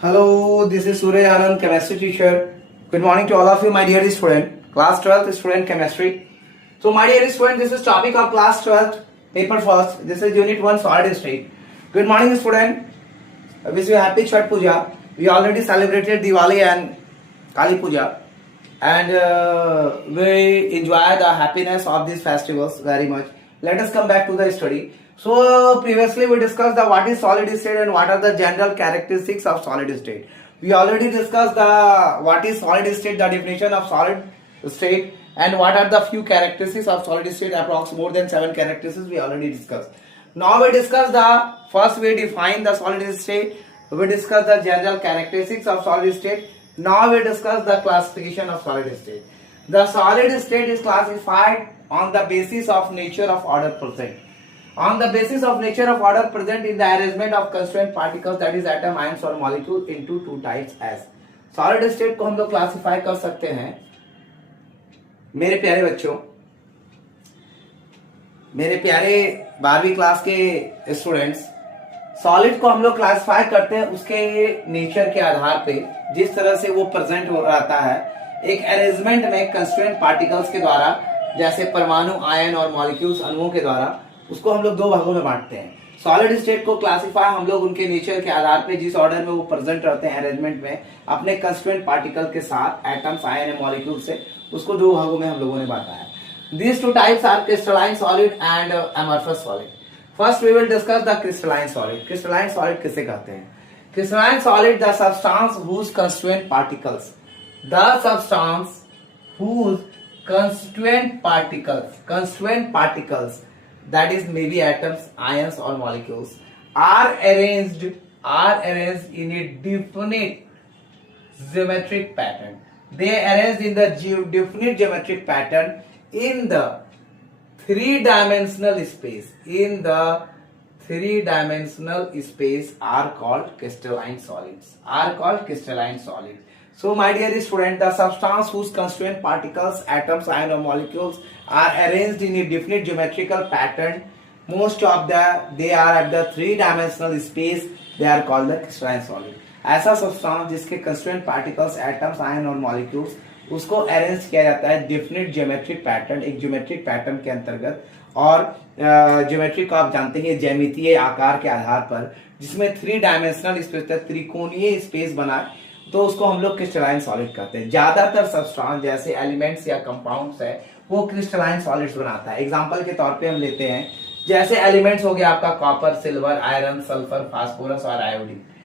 Hello, this is Surya Anand, chemistry teacher. Good morning to all of you, my dear student. Class 12th student chemistry. So, my dear student, this is topic of class 12th, paper first. This is unit 1 solid state. Good morning, student. I wish you happy Chhat Puja. We already celebrated Diwali and Kali Puja, and we enjoy the happiness of these festivals very much. Let us come back to the study. So previously we discussed the what is solid state and what are the general characteristics of solid state. We already discussed the what is solid state, the definition of solid state, and what are the few characteristics of solid state. Approx more than 7 characteristics we already discussed. Now we discuss the first we define the solid state. We discuss the general characteristics of solid state. Now we discuss the classification of solid state. The solid state is classified on the basis of nature of order present. On the basis of nature of order present in the arrangement of constituent particles, that is atom, ions और molecule into two types as. Solid state को हम लोग classify कर सकते हैं मेरे प्यारे बच्चों, मेरे प्यारे 12वीं क्लास के स्टूडेंट्स, सॉलिड को हम लोग क्लासिफाई करते हैं उसके नेचर के आधार पे, जिस तरह से वो प्रेजेंट हो रहता है एक अरेंजमेंट में कंस्टिट्यूएंट पार्टिकल्स के द्वारा, जैसे परमाणु, आयन और मॉलिक्यूल्स अणुओं के द्वारा, उसको हम लोग दो भागों में बांटते हैं। सॉलिड स्टेट को क्लासिफाई हम लोग उनके नेचर के आधार पे, जिस ऑर्डर में वो प्रेजेंट रहते हैं अरेंजमेंट में अपने कंस्टिट्यूएंट पार्टिकल के साथ, एटम्स, आयन और मॉलिक्यूल से, उसको दो भागों में हम लोगों ने बांटा है। These two types are crystalline solid and amorphous solid. First we will discuss the crystalline solid. Crystalline solid किसे कहते हैं? Crystalline solid, the substance whose constituent particles, the substance whose constituent particles, that is maybe atoms, ions or molecules, are arranged in a definite geometric pattern. They are arranged in the definite geometric pattern in the three-dimensional space. In the three-dimensional space are called crystalline solids. So, my dear student, the substance whose constituent particles, atoms, ions or molecules are arranged in a definite geometrical pattern, most of they are at the three-dimensional space, they are called the crystalline solid. ऐसा substance जिसके constituent particles, atoms, ion और molecules, उसको arrange किया जाता है definite geometric pattern, एक geometric pattern के अंतर्गत। और ज्योमेट्री को आप जानते हैं ज्यामितीय आकार के आधार पर, जिसमें थ्री डायमेंशनल स्पेस, त्रिकोणीय स्पेस बना, तो उसको हम लोग क्रिस्टलाइन सॉलिड कहते हैं। ज्यादातर सब्सटेंस जैसे एलिमेंट्स या कंपाउंड्स है वो क्रिस्टलाइन सॉलिड्स बनाता है। एग्जांपल के तौर पे हम लेते हैं, जैसे एलिमेंट्स हो गया आपका copper, silver, iron, sulphur, phosphorus और आयोडीन।